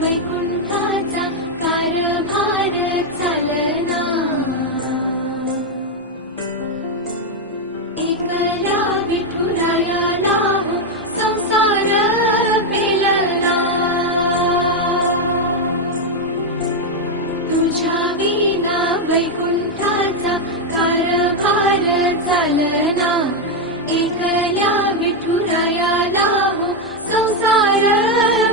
वैकुंठाचा कारभार चालना, एकला विठुरायाला हो संसार पेलला, तुझ्या विना वैकुंठाचा कारभार चालना, एकल्या विठुरायाला हो संसार